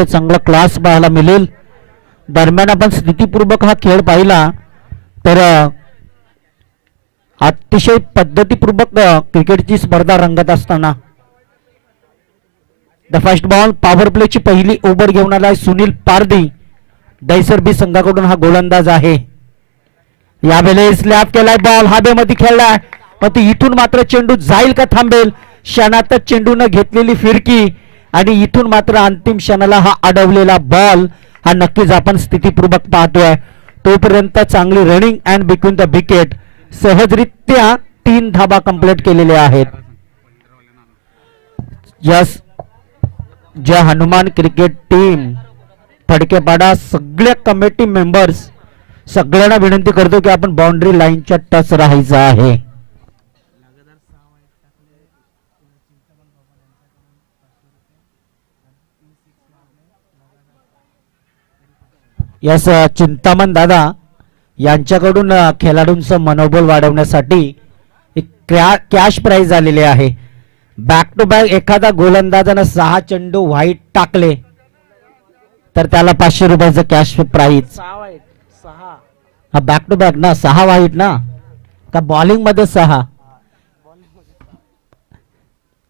चांगला क्लास पाहायला मिळेल. दरम्यान आपण स्थितीपूर्वक हा खेळ पाहिला तर अतिशय पद्धतीपूर्वक क्रिकेटची स्पर्धा रंगत असताना. द फर्स्ट बॉल पॉवर प्लेची पहिली ओव्हर घेऊन आलाय सुनील पारदी दैसरबी संघाकडून हा गोलंदाज आहे. यावेळेस स्लॅप केलाय बॉल हवेमध्ये खेळलाय. पण ती इथून मात्र चेंडू जाईल का थांबेल? क्षणातच चेंडूनं घेतलेली फिरकी. आणि इथून मात्र अंतिम क्षणाला हा अडवलेला बॉल हा नक्कीच आपण स्थितीपूर्वक पाहतोय. तोपर्यंत चांगली running and between the wicket सहजरित्या तीन धाबा कंप्लीट केलेल्या आहेत. यस ज्या हनुमान क्रिकेट टीम फडकेपाडा सगळ्या कमिटी मेंबर्स सगळ्यांना विनंती करतो की आपण बाउंड्री लाईनच्या टच राहायचं आहे. यस चिंतामण दादा यांच्याकडून खेळाडूंचं मनोबल वाढवण्यासाठी एक क्या- कॅश प्राइज आलेले आहे. बॅक टू बॅक एखादा गोलंदाजानं सहा चेंडू व्हाईट टाकले तर त्याला पाचशे रुपयाचं कॅश सहा हा बॅक टू बॅक ना? सहा वाईट ना? का बॉलिंगमध्ये सहा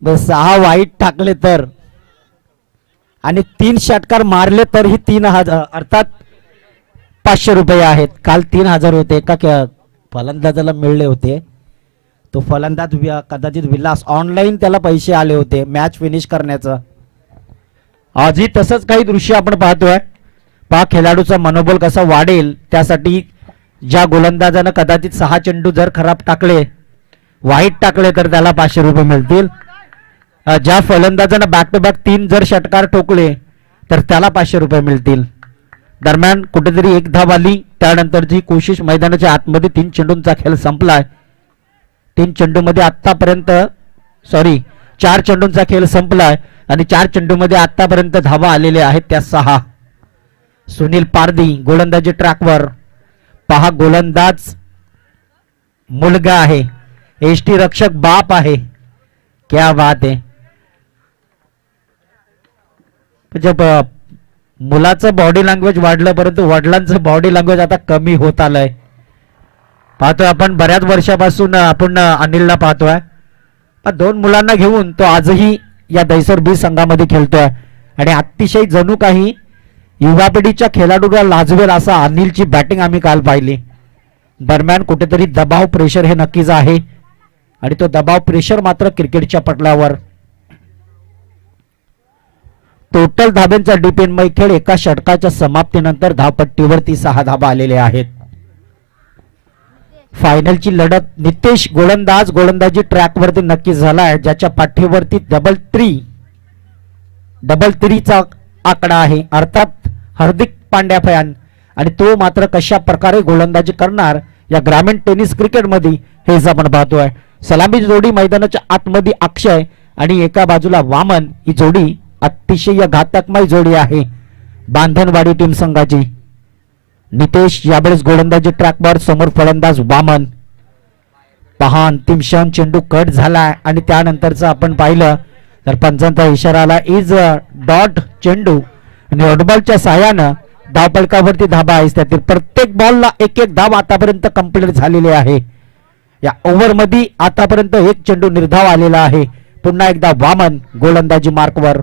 सहा वाईट टाकले तर. आणि तीन षटकार मारले तर ही तीन हजार अर्थात पाचशे रुपये आहेत. काल तीन हजार होते. का क्या- फलंदाजाला मिळले होते. तो फलंदाज वि- कदाचित विलास ऑनलाईन त्याला पैसे आले होते. मॅच फिनिश करण्याचं. आजही तसंच काही दृश्य आपण पाहतोय. पहा खेळाडूचा मनोबल कसा वाढेल. त्यासाठी ज्या गोलंदाजानं कदाचित सहा चेंडू जर खराब टाकले वाईट टाकले तर त्याला पाचशे रुपये मिळतील. ज्या फलंदाजानं बॅक टू बॅक तीन जर षटकार ठोकले तर त्याला पाचशे रुपये मिळतील. दरम्यान कुठेतरी एक धाव आली. त्यानंतरची कोशिश मैदानाच्या आतमध्ये तीन चेंडूंचा खेळ संपलाय. तीन चेंडूमध्ये आत्तापर्यंत सॉरी चार चेंडूंचा खेळ संपलाय आणि चार चेंडूमध्ये आत्तापर्यंत धावा आलेल्या आहेत त्या सहा. सुनील पारदी गोलंदाजी ट्रॅकवर. पहा गोलंदाज मुलगा आहे. एस टी रक्षक बाप आहे. क्या बात आहे. म्हणजे मुलाचं बॉडी लँग्वेज वाढलं परंतु वडिलांचं बॉडी लँग्वेज आता कमी होत आलंय. पाहतोय आपण बऱ्याच वर्षापासून आपण अनिलला पाहतोय. दोन मुलांना घेऊन तो आजही या दैसर बी संघामध्ये खेळतोय. आणि अतिशय जणू काही युवा पिढीच्या खेळाडूला लाजवेल असा अनिलची बॅटिंग आम्ही काल पाहिली. दरम्यान कुठेतरी दबाव प्रेशर हे नक्कीच आहे. आणि तो दबाव प्रेशर मात्र क्रिकेटच्या पटलावर. टोटल धाब्यांचा डिपेंडमय खेळ एका षटकाच्या समाप्तीनंतर धावपट्टीवरती सहा धाबा आलेल्या आहेत. फायनलची लढत नितेश गोलंदाज गोलंदाजी ट्रॅकवरती नक्की आहे ज्याच्या पाठीवरती डबल थ्री डबल थ्रीचा आकडा आहे. अर्थात हार्दिक पांड्या फॅन आणि तो मात्र कशा प्रकारे गोलंदाजी करणार या ग्रामीण टेनिस क्रिकेटमध्ये हेच आपण पाहतोय. सलामी जोडी मैदानाच्या आतमध्ये अक्षय आणि एका बाजूला वामन ही जोडी अतिशय घातकमय जोडी आहे. बांधनवाडी टीम संघाची. नितेश यावेळेस गोलंदाजी ट्रॅकवर समोर फलंदाज वामन. पहा अंतिम क्षण चेंडू कट झाला आणि त्यानंतरचं आपण पाहिलं तर पंचांचा इशारा आला. इज डॉट चेंडू. आणि हॉटबॉलच्या सहाय्यानं धावपलकावरती धाबा आहे. त्यातील प्रत्येक बॉलला एक एक धाव आतापर्यंत कंप्लीट झालेली आहे. या ओव्हरमध्ये आतापर्यंत एक चेंडू निर्धाव आलेला आहे. पुन्हा एकदा वामन गोलंदाजी मार्कवर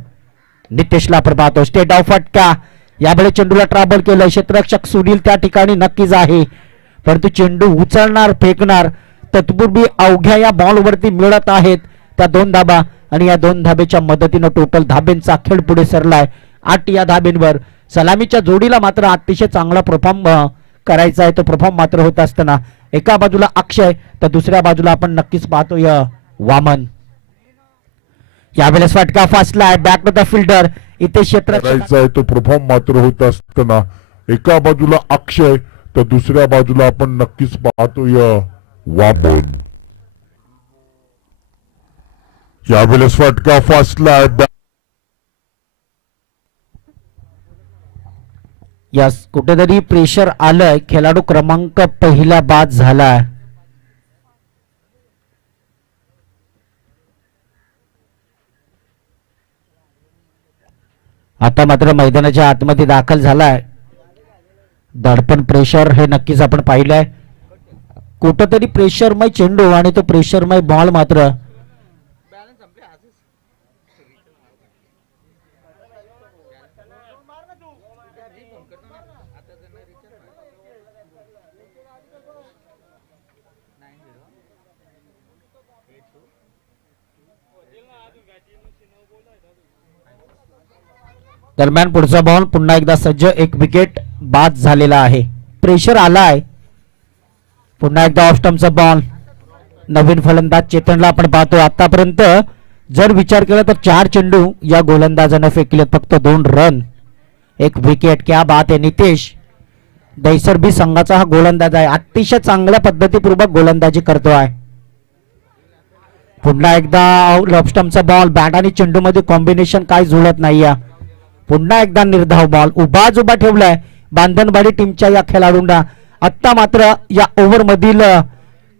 नितेशला आपण पाहतो स्टेट ऑफ फटका यावेळी चेंडूला ट्राबल केलं क्षेत्ररक्षक सुनील त्या ठिकाणी नक्कीच आहे. परंतु चेंडू उचलणार फेकणार तत्पूर्वी अवघ्या या बॉलवरती मिळत आहेत. त्या दोन धाबा आणि या दोन धाबेच्या मदतीनं टोटल धाबेंचा खेळ पुढे सरलाय. आठ या धाबेंवर. सलामीच्या जोडीला मात्र अतिशय चांगला परफॉर्म करायचा आहे. तो परफॉर्म मात्र होत असताना एका बाजूला अक्षय तर दुसऱ्या बाजूला आपण नक्कीच पाहतोय वामन. यावेळेस फटका फासलाय बॅक टू द फिल्डर इथे क्षेत्र आहे तो परफॉर्म मात्र होत असताना. एका बाजूला अक्षय तर दुसऱ्या बाजूला आपण नक्कीच पाहतोय वामन. यावेळेस फटका फासलाय यस कुठेतरी प्रेशर आलंय. खेळाडू क्रमांक पहिला बाद झालाय आता मात्र मैदानाच्या आतमध्ये दाखल झालाय. दडपण प्रेशर हे नक्कीच आपण पाहिलंय. कुठंतरी प्रेशरमय चेंडू आणि तो प्रेशरमय बॉल मात्र दरम्यान पुढचा बॉल पुन्हा एकदा सज्ज एक विकेट बाद झालेला आहे. प्रेशर आलाय. पुन्हा एकदा ऑफ बॉल नवीन फलंदाज चेतनला आपण पाहतो. आतापर्यंत जर विचार केला तर चार चेंडू या गोलंदाजानं फेकले फक्त दोन रन एक विकेट क्या बात आहे नितेश. दैसरबी संघाचा हा गोलंदाज आहे. अतिशय चांगल्या पद्धतीपूर्वक गोलंदाजी करतो आहे पुन्हा एकदा लॉबस्टमचा बॉल बॅट आणि चेंडू मध्ये कॉम्बिनेशन काय जुळत नाही आहे पुन्हा एकदा निर्धाव बॉल उभाच उभा ठेवलाय. बांधनबाडी टीमच्या या खेळाडूंना. आत्ता मात्र या ओव्हर मधील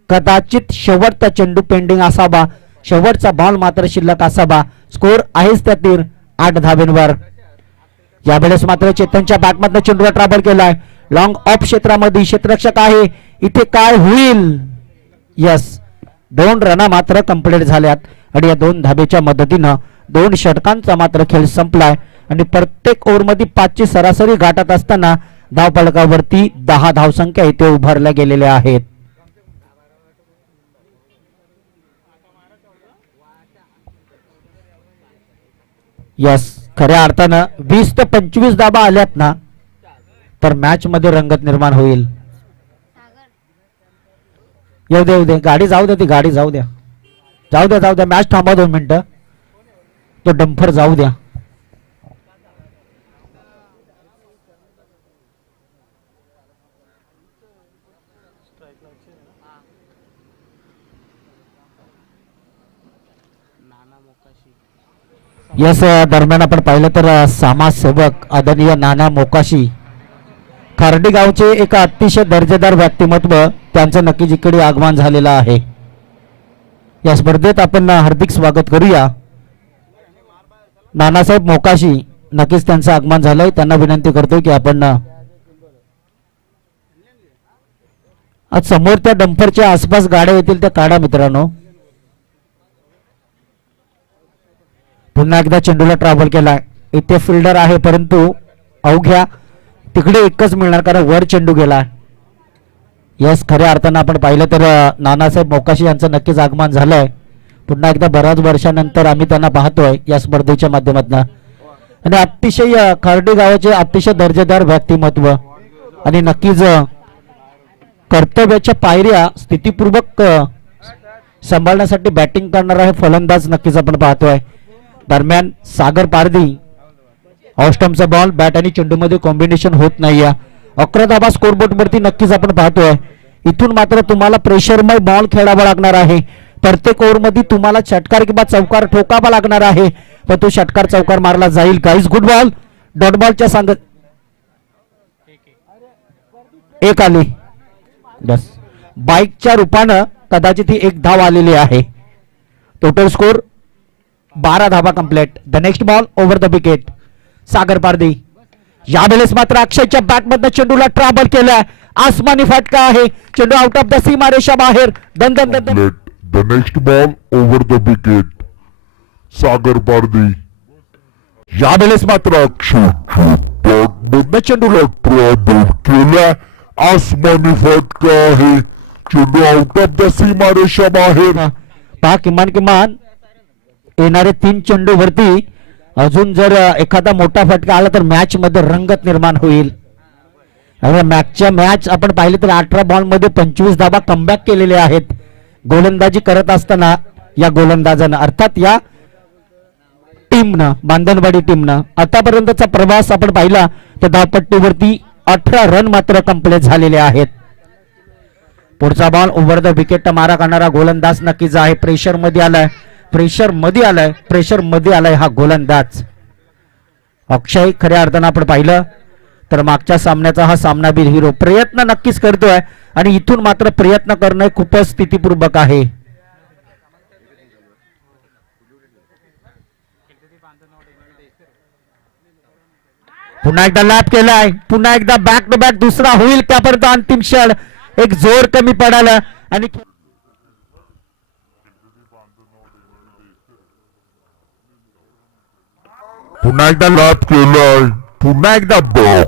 कदाचित शेवटचा चेंडू पेंडिंग असावा. शेवटचा बॉल मात्र शिल्लक असावा. स्कोर आहेच त्यातील आठ धावेंवर यावेळेस मात्र चेतनच्या बॅटमधनं चेंडूला ट्रॅव्हल केलाय. लॉंग ऑफ क्षेत्रामध्ये क्षेत्ररक्षक आहे. इथे काय होईल? यस दोन रना मात्र कंप्लीट झाल्यात. आणि या दोन धाबेच्या मदतीनं दोन षटकांचा मात्र खेळ संपलाय. आणि प्रत्येक ओव्हरमध्ये पाचची सरासरी गाठत असताना धावफलकावरती दहा धावसंख्या इथे उभारल्या गेलेल्या आहेत. यस खऱ्या अर्थानं वीस ते पंचवीस धाबा आल्यात ना तर मॅच मध्ये रंगत निर्माण होईल. येऊ दे येऊ दे गाडी जाऊ द्या ती गाडी जाऊ द्या. जाऊ द्या जाऊ द्या मॅच थांबा दोन मिनिटं. तो डंफर जाऊ द्या. यस दरम्यान आपण पाहिलं तर समाजसेवक आदरणीय नाना मोकाशी खार्डी गावचे एक अतिशय दर्जेदार व्यक्तिमत्व त्यांचं नक्कीच इकडे आगमन झालेलं आहे. या स्पर्धेत आपण हार्दिक स्वागत करूया. नानासाहेब मोकाशी नक्कीच त्यांचं आगमन झालंय. त्यांना विनंती करतोय की आपण आज समोर त्या डंपरच्या आसपास गाड्या येतील त्या काढा मित्रांनो. पुन्हा एकदा चेंडूला ट्रॅव्हल केला इथे फिल्डर आहे परंतु अवघ्या तिकडे एकच मिळणार कारण वर चेंडू गेला. यस खऱ्या अर्थानं आपण पाहिलं तर नानासाहेब मोकाशी यांचं नक्कीच आगमन झालंय. पुन्हा एकदा बऱ्याच वर्षानंतर आम्ही त्यांना पाहतोय या स्पर्धेच्या माध्यमातून. आणि अतिशय खर्डी गावाचे अतिशय दर्जेदार व्यक्तिमत्व आणि नक्कीच कर्तव्याच्या पायऱ्या स्थितीपूर्वक सांभाळण्यासाठी बॅटिंग करणारा हे फलंदाज नक्कीच आपण पाहतोय. दरम्यान सागर पारदी ऑस्टमचा बॉल बॅट आणि चेंडूमध्ये कॉम्बिनेशन होत नाहीये. अकरा धाबा स्कोरबोर्ड वरती नक्कीच आपण पाहतोय. इथून मात्र तुम्हाला प्रेशरमय बॉल खेळावा लागणार आहे. प्रत्येक ओव्हरमध्ये तुम्हाला षटकार किंवा चौकार ठोकावा लागणार आहे. पण तो षटकार चौकार मारला जाईल. काहीच गुड बॉल डॉट बॉलच्या सांगत एक आली. बस बाईकच्या रूपानं कदाचित ही एक धाव आलेली आहे. टोटल स्कोर बारा धाबा complete the next ball over the wicket Sagar Pardi यावेळेस मात्र अक्षयच्या बॅटमधनं चेंडूला ट्रॅव्हल केलाय. आसमानी फटका आहे. चेंडू आउट ऑफ़ द सीमा रेषा बाहेर. दन दन दन the next ball over the wicket. सागर पारदी यावेळेस मात्र अक्षय चेंडूला ट्रॅव्हल केला आसमानी फटका आहे. चेंडू आउट ऑफ़ द सीमा रेषा बाहेर. पहा किमान किमान. येणारे तीन चेंडूवरती अजून जर एखादा मोठा फटका आला तर मॅच मध्ये रंगत निर्माण होईल. मॅचच्या मॅच आपण पाहिले तर अठरा बॉलमध्ये पंचवीस धाबा कमबॅक केलेले आहेत. गोलंदाजी करत असताना या गोलंदाजानं अर्थात या टीमनं बांधणवाडी टीमनं आतापर्यंतचा प्रवास आपण पाहिला तर धावपट्टीवरती अठरा रन मात्र कंप्लीट झालेले आहेत. पुढचा बॉल ओव्हर द विकेट मारा करणारा गोलंदाज नक्कीच आहे. प्रेशरमध्ये आलाय. प्रेशरमध्ये आलाय. प्रेशरमध्ये आलाय हा गोलंदाज. अक्षय खऱ्या अर्थानं आपण पाहिलं तर मागच्या सामन्याचा हा सामनाबीर हिरो प्रयत्न नक्कीच करतोय. आणि इथून मात्र प्रयत्न करणं खूपच स्थितीपूर्वक आहे. पुन्हा एकदा लाभ केलाय. पुन्हा एकदा बॅक टू बॅक दुसरा होईल त्यापर्यंत अंतिम क्षण. एक जोर कमी पडाला आणि पुन्हा एकदा लाभ केलाय. पुन्हा एकदा बॉल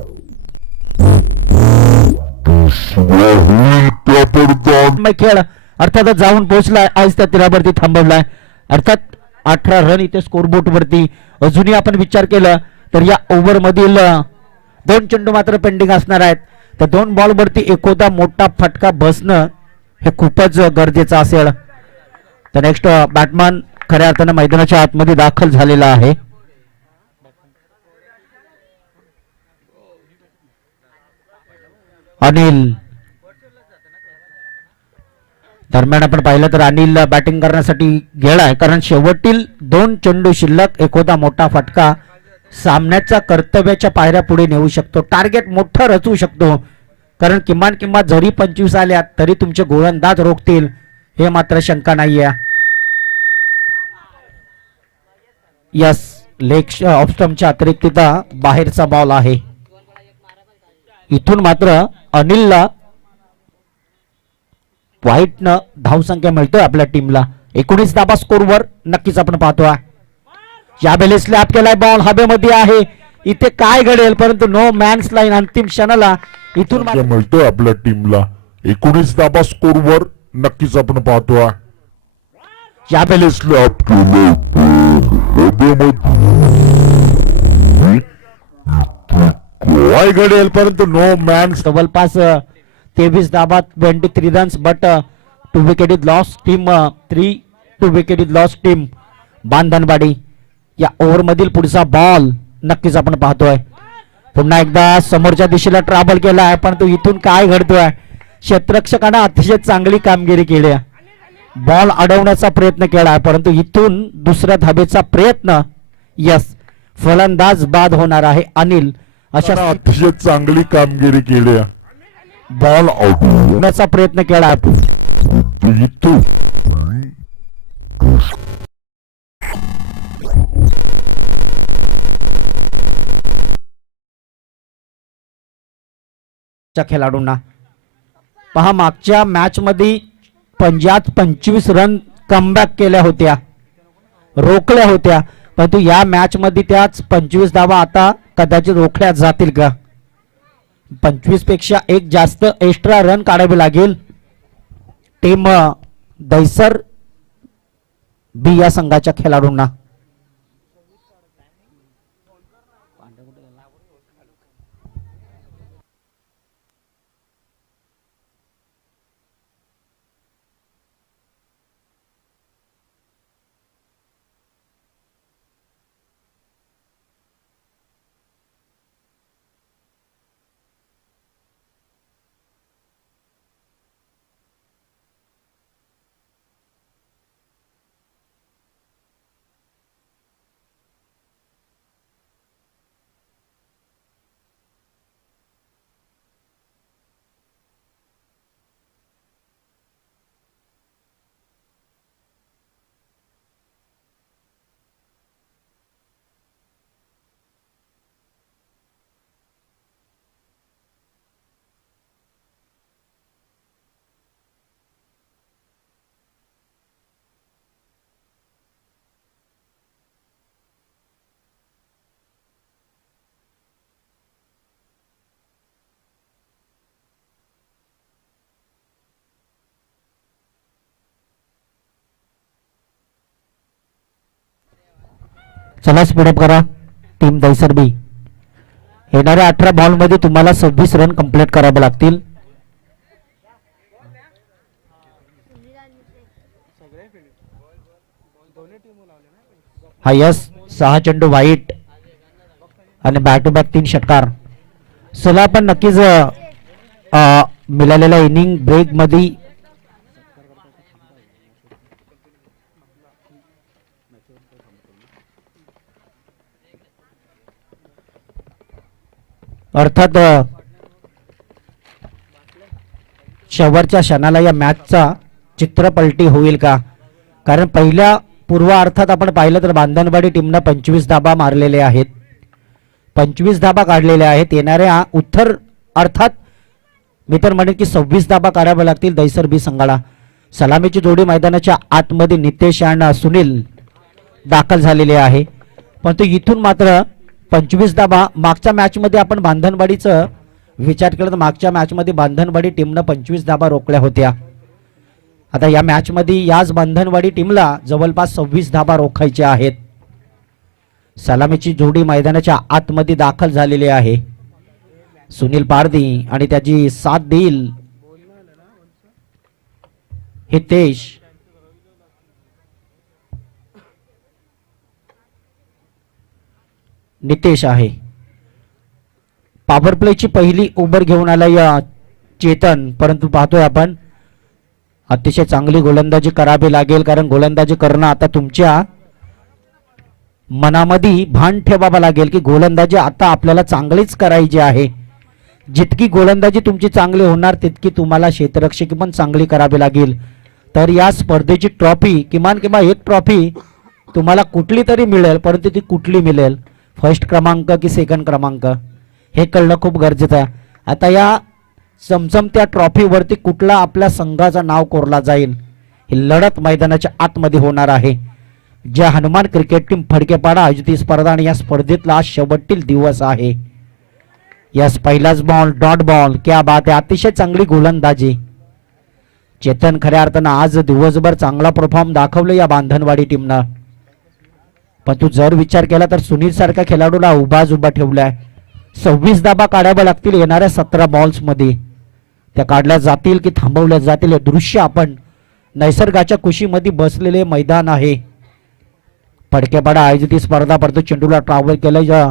दुसरा होईल त्यापर्यंत मग खेळ. अर्थातच जाऊन पोहोचलाय. आज त्या तीरावरती थांबवलाय. अर्थात अठरा रन इथे स्कोरबोर्ड वरती. अजूनही आपण विचार केला तर या ओव्हर मधील दोन चेंडू मात्र पेंडिंग असणार आहेत. तर दोन बॉल वरती एकोदा मोठा फटका बसणं हे खूपच गरजेचं असेल. तर नेक्स्ट बॅटमॅन खऱ्या अर्थानं मैदानाच्या आतमध्ये दाखल झालेला आहे. अनिल. दरम्यान आपण पाहिलं तर अनिल बॅटिंग करण्यासाठी गेलाय कारण शेवटील दोन चेंडू शिल्लक एकोदा मोठा फटका सामन्याच्या कर्तव्याच्या पायऱ्या पुढे नेऊ शकतो. टार्गेट मोठं रचू शकतो. कारण किमान किंमत जरी पंचवीस आल्या तरी तुमचे गोलंदाज रोखतील. हे मात्र शंका नाहीये. यस लेग ऑफ स्टमच्या अतिरिक्तता बाहेरचा बॉल आहे. इथून मात्र अनिलला वाईटनं धावसंख्या मिळतोय आपल्या टीमला. एकोणीस धाबा स्कोरवर नक्कीच आपण पाहतोय. यावेळेस स्लॅप केलाय बॉल हवेमध्ये आहे. इथे काय घडेल? परंतु नो मॅन्स लाईन अंतिम क्षणाला इथून मिळतोय आपल्या टीमला. एकोणीस धाबा स्कोरवर नक्कीच आपण पाहतोय. यावेळेस स्लॅप केलंय काय घडेल परंतु नो मॅन जवळपास तेवीस धाबात twenty three runs but two wicket is loss team three two wicket is loss team Bandhanwadi या ओव्हर मधील पुढचा बॉल नक्कीच आपण पाहतोय. पुन्हा एकदा समोरच्या दिशेला ट्रॅव्हल केला आहे पण तो इथून काय घडतोय? क्षेत्रक्षकानं अतिशय चांगली कामगिरी केली आहे. बॉल अडवण्याचा प्रयत्न केला आहे परंतु इथून दुसऱ्या धाबेचा प्रयत्न यस फलंदाज बाद होणार आहे अनिल. अशा अतिशय चांगली कामगिरी केली बॉल आउट होण्याचा प्रयत्न केला? इथून च्या खेळाडूंना. पहा मागच्या मॅच मध्ये पंजाब पंचवीस रन कमबॅक केल्या होत्या. रोखल्या होत्या. परंतु या मॅच मध्ये त्याच पंचवीस धावा आता कदाचित रोखल्या जातील का? पंचवीसपेक्षा एक जास्त एक्स्ट्रा रन काढावे लागेल. टीम दैसर बी या संघाच्या खेळाडूंना. चला स्पीडअप करा. टीम दैसर बी येणाऱ्या अठरा बॉलमध्ये तुम्हाला सव्वीस रन कंप्लीट करावे लागतील. हा यस सहा चेंडू वाईट आणि बॅक टू बॅक तीन षटकार. सोला पण नक्कीच मिळालेल्या इनिंग ब्रेकमध्ये अर्थात शेवटच्या क्षणाला या मॅचचा चित्रपलटी होईल का? कारण पहिल्या पूर्व अर्थात आपण पाहिलं तर बांधणवाडी टीमनं पंचवीस धाबा मारलेले आहेत. पंचवीस धाबा काढलेल्या आहेत. येणाऱ्या उत्तर अर्थात मी तर म्हणेन की सव्वीस धाबा काढाव्या लागतील दैसर बी संघाला सलामीची जोडी मैदानाच्या आतमध्ये नितेश आणि सुनील दाखल झालेले आहे. परंतु इथून मात्र पंचवीस धाबा. मागच्या मॅचमध्ये आपण बांधणवाडीचं विचार केला तर मागच्या मॅचमध्ये बांधणवाडी टीमनं पंचवीस धाबा रोखल्या होत्या. आता या मॅचमध्ये याच बांधणवाडी टीमला जवळपास सव्वीस धाबा रोखायच्या आहेत. सलामीची जोडी मैदानाच्या आतमध्ये दाखल झालेली आहे. सुनील पारदी आणि त्याची साथ देईल हितेश. नितेश आहे. पॉवर प्लेची पहिली ओव्हर घेऊन आला या चेतन. परंतु पाहतोय आपण अतिशय चांगली गोलंदाजी करावी लागेल कारण गोलंदाजी करणं आता तुमच्या मनामध्ये भान ठेवावं लागेल की गोलंदाजी आता आपल्याला चांगलीच करायची आहे. जितकी गोलंदाजी तुमची चांगली होणार तितकी तुम्हाला क्षेत्ररक्षकी पण चांगली करावी लागेल. तर या स्पर्धेची ट्रॉफी किमान किंवा एक ट्रॉफी तुम्हाला कुठली तरी मिळेल परंतु ती कुठली मिळेल? फर्स्ट क्रमांक की सेकंड क्रमांक? हे कळणं खूप गरजेचं आहे. आता या चमचमत्या ट्रॉफीवरती कुठला आपल्या संघाचं नाव कोरला जाईल? ही लढत मैदानाच्या आतमध्ये होणार आहे. ज्या हनुमान क्रिकेट टीम फडकेपाडा आयोजित ही स्पर्धा आणि या स्पर्धेतला आज शेवटतील दिवस आहे. यास पहिलाच बॉल डॉट बॉल क्या बात आहे. अतिशय चांगली गोलंदाजी. चेतन खऱ्या अर्थानं आज दिवसभर चांगला परफॉर्म दाखवलं या बांधणवाडी टीमनं पण तू जर विचार केला तर सुनील सारख्या खेळाडूला उभाच उभा ठेवलाय. सव्वीस दाबा काढाव्या लागतील येणाऱ्या सतरा बॉल्समध्ये त्या काढल्या जातील की थांबवल्या जातील हे दृश्य आपण नैसर्गाच्या कुशीमध्ये बसलेले मैदान आहे. फडकेपाडा आयोजित ही स्पर्धा परंतु चेंडूला ट्रॅव्हल केलं या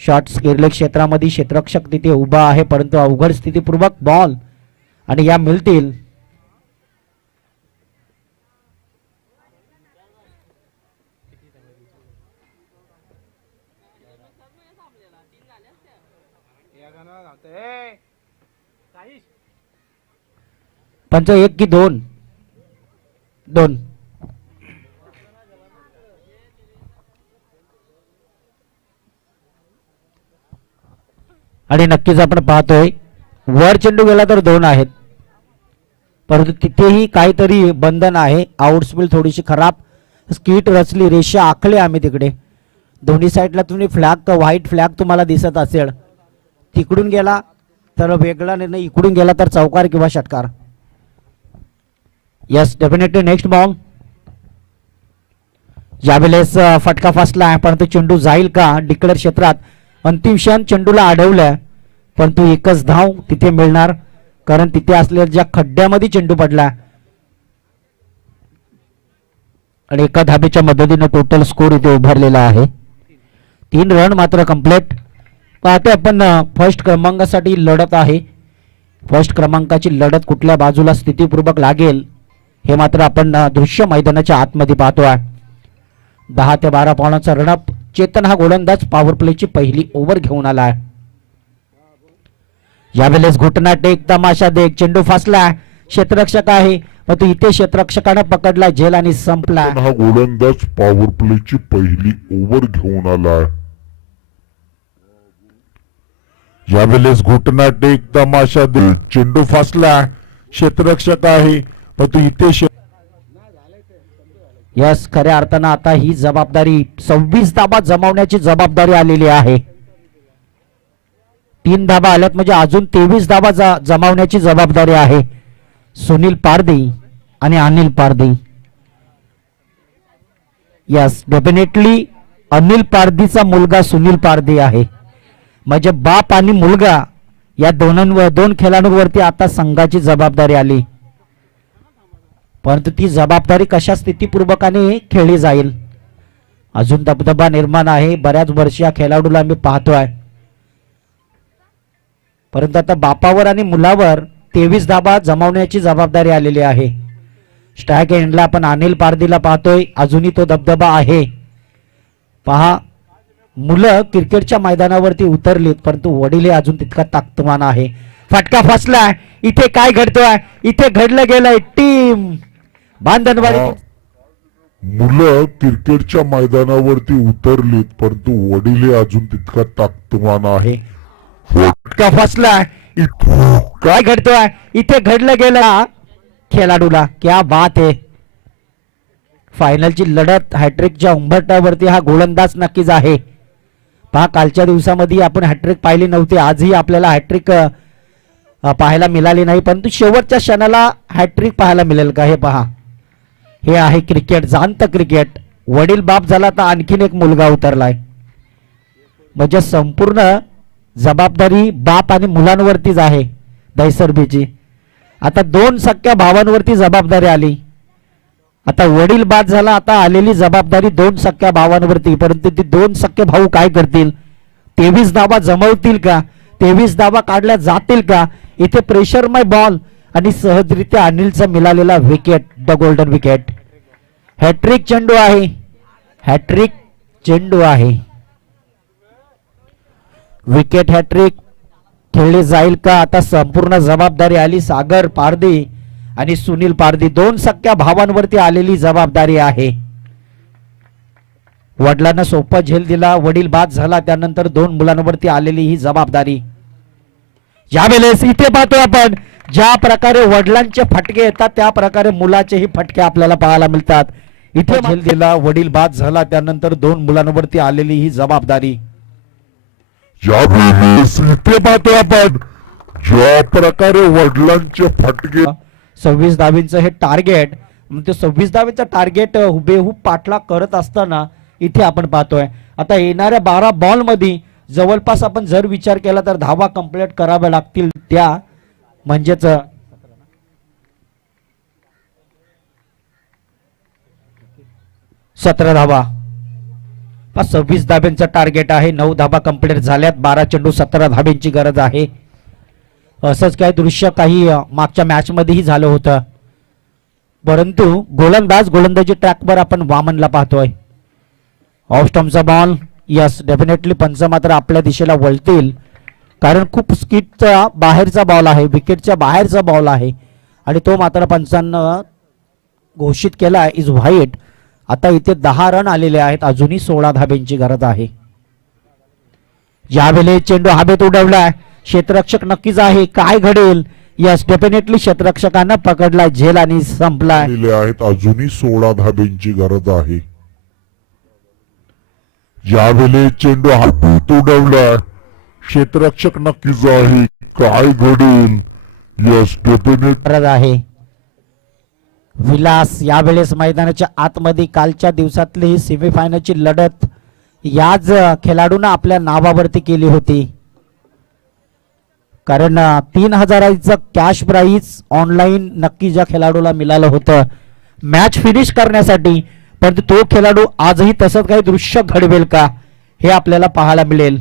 शॉट्स केरले क्षेत्रामध्ये क्षेत्रक्षक तिथे उभा आहे परंतु अवघड स्थितीपूर्वक बॉल आणि या मिळतील. पंच एक की दोन. दोन. आणि नक्कीच आपण पाहतोय वर चेंडू गेला तर दोन आहेत. परंतु तिथेही काहीतरी बंधन आहे. आउटस्पील थोडीशी खराब. स्किट रचली रेषा आखले आम्ही तिकडे. दोन्ही साईडला तुम्ही फ्लॅग व्हाईट फ्लॅग तुम्हाला दिसत असेल. तिकडून गेला तर वेगळा निर्णय इकडून गेला तर चौकार किंवा षटकार. यस डेफिनेटली नेक्स्ट बॉम्ब यावेळेस फटका फासला आहे परंतु चेंडू जाईल का? डिक्लेअर क्षेत्रात अंतिम क्षण चेंडूला अडवलाय. परंतु एकच धाव तिथे मिळणार कारण तिथे असलेल्या ज्या खड्ड्यामध्ये चेंडू पडला आणि एका धाबेच्या मदतीनं टोटल स्कोर इथे उभारलेला आहे. तीन रन मात्र कंप्लीट पाहते आपण फर्स्ट क्रमांकासाठी लढत आहे. फर्स्ट क्रमांकाची लढत कुठल्या बाजूला स्थितीपूर्वक लागेल? हे मात्र आपण दृश्य मैदानाच्या आतमध्ये पाहतो आहे. दहा ते बारा पावणाचा रनअप चेतन हा गोलंदाज पॉवर प्लेची पहिली ओव्हर घेऊन आला आहे. यावेळेस घुटना टेक तमाशा देख चेंडू फासला क्षेत्ररक्षक आहे व तो इथे क्षेत्ररक्षकानं पकडला झेल आणि संपला. हा गोलंदाज पॉवर प्लेची पहिली ओव्हर घेऊन आला यावेळेस घुटना टेक तमाशा दे चेंडू फासला क्षेत्ररक्षक आहे परंतु इथे यस खऱ्या अर्थानं आता ही जबाबदारी सव्वीस धाबा जमावण्याची जबाबदारी आलेली आहे. तीन धाबा आल्यात म्हणजे अजून तेवीस धाबा जमावण्याची जबाबदारी आहे. सुनील पारदे आणि अनिल पारदे यस डेफिनेटली अनिल पारदीचा मुलगा सुनील पारदे आहे. म्हणजे बाप आणि मुलगा या दोन दोन खेळाडूंवरती आता संघाची जबाबदारी आली. परंतु ती जबाबदारी कशा स्थितीपूर्वकाने खेळली जाईल? अजून दबदबा निर्माण आहे. बऱ्याच वर्षी या खेळाडूला आम्ही पाहतोय. परंतु आता बापावर आणि मुलावर तेवीस धाबा जमावण्याची जबाबदारी आलेली आहे. स्ट्रायक एंडला आपण अनिल पारदीला पाहतोय. अजूनही तो दबदबा आहे. पहा मुलं क्रिकेटच्या मैदानावरती उतरलीत परंतु वडील हे अजून तितका ताकतमान आहे. फटका फसलाय. इथे काय घडतोय? इथे घडलं गेलंय. टीम! बांधणवाडी. मुलं क्रिकेटच्या मैदानावरती उतरलीत परंतु वडील अजून तितका ताकदवान आहे. फटका फसला. काय घडतोय? इथे घडलं गेलं. खेळाडूला क्या बात आहे. फायनलची लढत हॅट्रिकच्या उंबरट्यावरती हा गोलंदाज नक्कीच आहे. पहा कालच्या दिवसामध्ये आपण हॅट्रिक पाहिली नव्हती. आजही आपल्याला हॅट्रिक पाहायला मिळाली नाही. परंतु शेवटच्या क्षणाला हॅट्रिक पाहायला मिळेल का हे पहा. हे आहे क्रिकेट जाणतं क्रिकेट. वडील बाप झाला तर आणखीन एक मुलगा उतरलाय. म्हणजे संपूर्ण जबाबदारी बाप आणि मुलांवरतीच आहे दैसरबीची आता दोन सख्या भावांवरती जबाबदारी आली. आता वडील बाद झाला आता आलेली जबाबदारी दोन सख्या भावांवरती. परंतु ती दोन सख्य भाऊ काय करतील? तेवीस धावा जमवतील का? तेवीस धावा काढल्या जातील का? इथे प्रेशरमय बॉल आणि सहजरित्या अनिलचा मिळालेला wicket the golden wicket hattrick चेंडू आहे. हॅट्रिक चेंडू आहे. विकेट हॅट्रिक खेळले जाईल का? आता संपूर्ण जबाबदारी आली सागर पारदी आणि सुनील पारदी दोन सख्या भावांवरती आलेली जबाबदारी आहे. वडिलांना सोपा झेल दिला. वडील बाद झाला. त्यानंतर दोन मुलांवरती आलेली ही जबाबदारी. यावेळेस इथे पाहतो आपण ज्या प्रकारे वडिलांचे फटके येतात त्या प्रकारे मुलाचेही फटके आपल्याला पाहायला मिळतात. इथे झेल दिला वडील बाद झाला त्यानंतर दोन मुलांवरती आलेली ही जबाबदारी. इथे पाहतो आपण ज्या प्रकारे वडिलांचे फटके सव्वीस धावींचं हे टार्गेट ते सव्वीस धावीचं टार्गेट हुबेहूब पाठला करत असताना इथे आपण पाहतोय. आता येणाऱ्या बारा बॉलमध्ये जवळपास आपण जर विचार केला तर धावा कंप्लीट कराव्या लागतील त्या. म्हणजेच सतरा धावा सव्वीस धाब्यांचं टार्गेट आहे. नऊ धाबा कंप्लीट झाल्यात. बारा चेंडू सतरा धाब्यांची गरज आहे. असंच काय दृश्य काही मागच्या मॅचमध्येही झालं होतं. परंतु गोलंदाज गोलंदाजी ट्रॅकवर आपण वामनला पाहतोय. ऑफ स्टॉमचा बॉल यस डेफिनेटली पंच मात्र आपल्या दिशेला वळतील. कारण खूप स्किटचा बाहेरचा बॉल आहे विकेटच्या बाहेरचा बॉल आहे. आणि तो मात्र पंचांना घोषित केला इज व्हाईट आता इथे दहा रन आलेले आहेत. अजूनही सोळा धाब्यांची गरज आहे. ज्यावेळी चेंडू हवेत उडवलाय क्षेत्ररक्षक नक्कीच आहे. काय घडेल? यस डेफिनेटली क्षेत्ररक्षकांना पकडलाय झेल आणि संपलाय. आहेत. अजूनही सोळा धाब्यांची गरज आहे. ज्यावेळी चेंडू हातात उडवलाय क्षेत्ररक्षक नक्कीच आहे काय घडेल? यस डेफिनेट गरज आहे. विलास यावेळेस मैदानाच्या आतमध्ये कालच्या दिवसातली ही सेमीफायनलची लढत याच खेळाडून आपल्या नावावरती केली होती. कारण तीन हजाराचं कॅश प्राईज ऑनलाईन नक्की ज्या खेळाडूला मिळालं होतं. मॅच फिनिश करण्यासाठी परंतु तो खेळाडू आजही तसंच काही दृश्य घडवेल का? हे आपल्याला पाहायला मिळेल.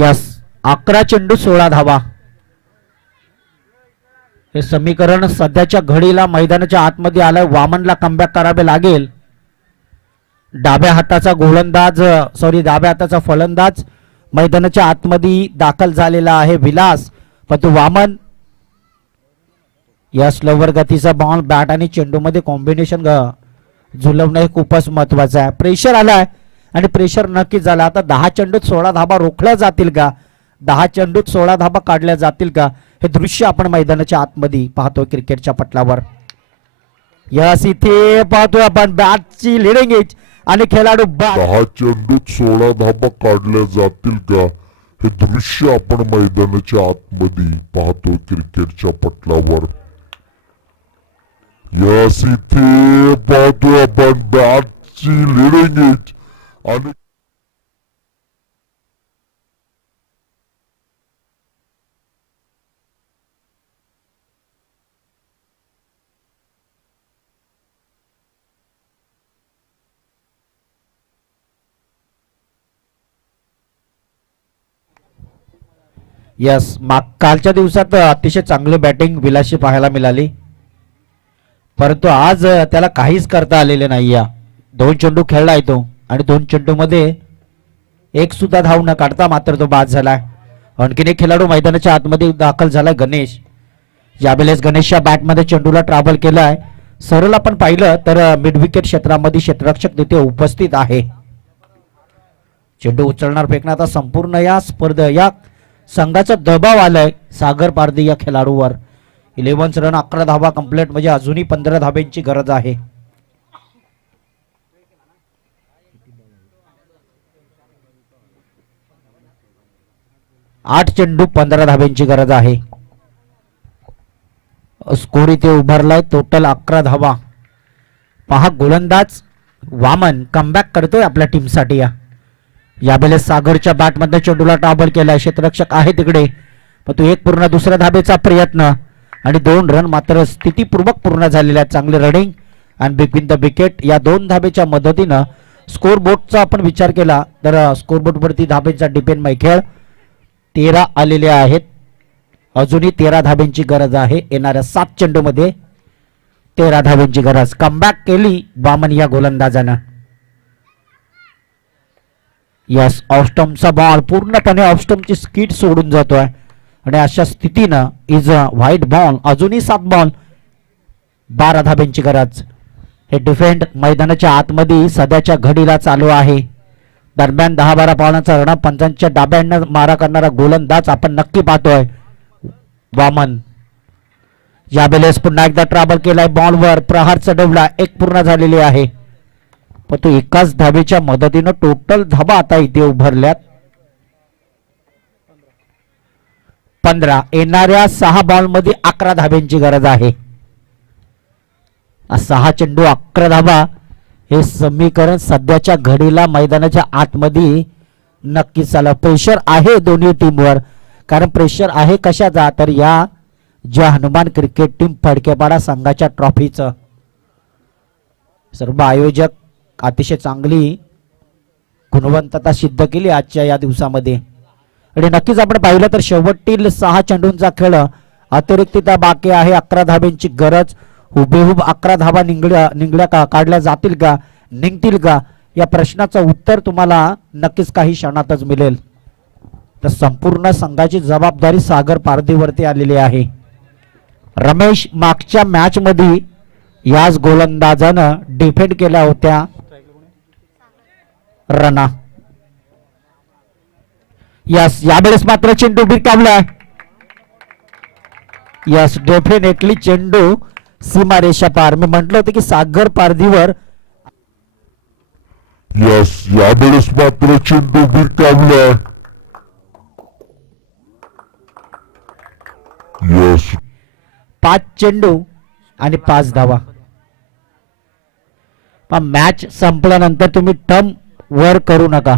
यस अकरा चेंडू सोळा धावा. हे समीकरण सध्याच्या घडीला मैदानाच्या आतमध्ये आलंय वामनला कमबॅक करावे लागेल. डाव्या हाताचा गोलंदाज सॉरी डाव्या हाताचा फलंदाज मैदानाच्या आतमध्ये दाखल झालेला आहे विलास. पण तो वामन या स्लोवर गतीचा बॉल बॅट आणि चेंडूमध्ये कॉम्बिनेशन झुलवणं हे खूपच महत्वाचं आहे. प्रेशर आलाय. आणि प्रेशर नक्कीच झालं. आता दहा चेंडूत सोळा धाबा रोखल्या जातील का? दहा चेंडूत सोळा धाबा काढल्या जातील का? हे दृश्य आपण मैदानाच्या आतमध्ये पाहतोय क्रिकेटच्या पटलावर. यस इथे पाहतोय आपण बॅटची लिडिंग एज आणि खेळाडू दहा चेंडूत सोळा धाबा काढल्या जातील का? हे दृश्य आपण मैदानाच्या आतमध्ये पाहतो क्रिकेटच्या पटलावर. यस इथे पाहतोय आपण बॅटची लिडिंग एज आणि यस माग कालच्या दिवसात अतिशय चांगली बॅटिंग विलाशी पाहायला मिळाली. परंतु आज त्याला काहीच करता आलेले नाही या दोन चेंडू खेळला तो. आणि दोन चेंडूमध्ये एक सुद्धा धाव न काढता मात्र तो बाद झालाय. आणखीन एक खेळाडू मैदानाच्या आतमध्ये दाखल झालाय गणेश. यावेळेस गणेशच्या बॅटमध्ये चेंडूला ट्रॅव्हल केलाय. सरळ आपण पाहिलं तर मिडविकेट क्षेत्रामध्ये क्षेत्ररक्षक तिथे उपस्थित आहे. चेंडू उचलणार फेकणार आता संपूर्ण या स्पर्धा या संघाचा दबाव आलाय सागर पारदी या खेळाडूवर. इलेव्हन रन अकरा धावा कंप्लीट म्हणजे अजूनही पंधरा धाब्यांची गरज आहे. आठ चेंडू पंधरा धाब्यांची गरज आहे. स्कोर इथे उभारलाय. टोटल अकरा धावा. पहा गोलंदाज वामन कमबॅक करतोय आपल्या टीमसाठी या. यावेळेस सागरच्या बॅटमध्ये चेंडूला टाबल केलाय. क्षेत्ररक्षक आहे तिकडे. पण तो एक पूर्ण दुसऱ्या धाबेचा प्रयत्न. आणि दोन रन मात्र स्थितीपूर्वक पूर्ण झालेल्या आहेत. चांगले रनिंग आणि बिटवीन द विकेट या दोन धाबेच्या मदतीनं स्कोरबोर्डचा आपण विचार केला. तर स्कोरबोर्डवरती धाबेचा डिपेंड खेळ तेरा आलेले आहेत. अजूनही तेरा धाब्यांची गरज आहे. येणाऱ्या सात चेंडूमध्ये तेरा धाब्यांची गरज. कमबॅक केली बामन या गोलंदाजानं. यस ऑफस्टमचा बॉल पूर्णपणे ऑफस्टमची स्किट सोडून जातोय. आणि अशा स्थितीनं इज अ व्हाईट बॉल अजूनही सात बॉल बारा धाब्यांची गरज. हे डिफेंड मैदानाच्या आतमध्ये सध्याच्या घडीला चालू आहे. दरम्यान दहा बारा पावलांचा रणा पंचांच्या डाब्यांना मारा करणारा गोलंदाज आपण नक्की पाहतोय. वामन. या वेळेस पुन्हा एकदा ट्रॅव्हल केलाय. बॉलवर प्रहार चढवला. एक पूर्ण झालेली आहे. पण तो एकाच धाबेच्या मदतीनं टोटल धाबा आता इथे उभारल्यात. पंधरा. येणाऱ्या सहा बॉलमध्ये अकरा धाब्यांची गरज आहे. सहा चेंडू अकरा धाबा हे समीकरण सध्याच्या घडीला मैदानाच्या आतमध्ये नक्कीच आलं प्रेशर आहे दोन्ही टीमवर कारण प्रेशर आहे कशाचा? तर या ज्या हनुमान क्रिकेट टीम फडकेपाडा संघाच्या ट्रॉफीचं सर्व आयोजक अतिशय चांगली गुणवंतता सिद्ध केली आजच्या या दिवसामध्ये. आणि नक्कीच आपण पाहिलं तर शेवटतील सहा चेंडूंचा खेळ अतिरिक्तता बाकी आहे. अकरा धाब्यांची गरज. हुबेहूब अकरा धाबा निंगड्या निंगड्या का काढल्या जातील का निघतील का? या प्रश्नाचं उत्तर तुम्हाला नक्कीच काही क्षणातच मिळेल. तर संपूर्ण संघाची जबाबदारी सागर पारदीवरती आलेली आहे. रमेश मागच्या मॅच मध्ये याच गोलंदाजानं डिफेंड केल्या होत्या. रना यस यावेळेस मात्र चेंडू बिरकावलाय यस डेफिनेटली चेंडू सीमारेषा पार. मी म्हंटल होतं की सागर पारदीवर यस यावेळेस मात्र चेंडू भिरकावलाय यस. पाच चेंडू आणि पाच धावा. पण मॅच संपल्यानंतर तुम्ही टर्म वर करू नका.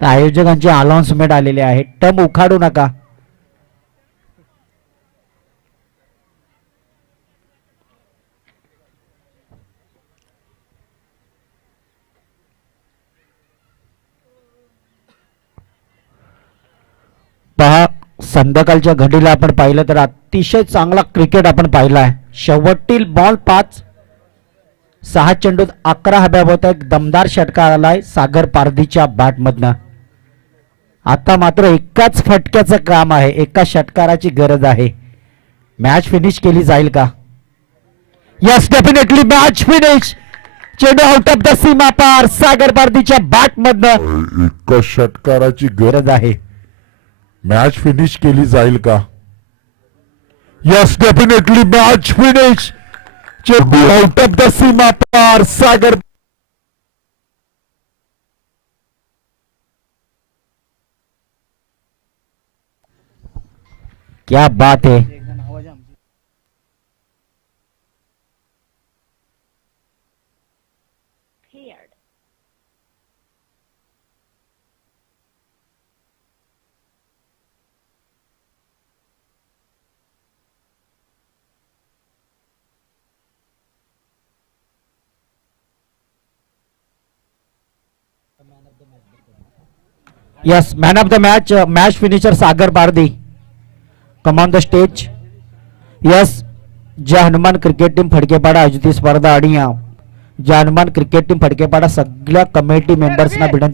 आयोजकांची अनाउन्समेंट आलेली आहे. टर्म उखाडू नका. पहा संध्याकाळच्या घडीला आपण पाहिलं तर अतिशय चांगला क्रिकेट आपण पाहिला आहे. शेवटील बॉल पाच सहा चेंडूत अकरा हव्या एक दमदार षटकार आलाय सागर पारधीच्या बॅटमधनं आता मात्र एकाच फटक्याचं काम आहे. एका षटकाराची गरज आहे. मॅच फिनिश केली जाईल का? यस डेफिनेटली मॅच फिनिश चेंडू आउट ऑफ द सीमा पार सागर पारधीच्या बॅटमधनं एका षटकाराची गरज आहे. मॅच फिनिश के लिए जाईल का। Yes definitely match finish out of the सीमा पार सागर क्या बात है? Yes man of the match match finisher Sagar Bardi come on the stage yes ज्या हनुमान क्रिकेट टीम फडकेपाडा आयोजित स्पर्धा आणि ज्या हनुमान क्रिकेट टीम फडकेपाडा सगळ्या कमिटी मेंबर्सना विनंती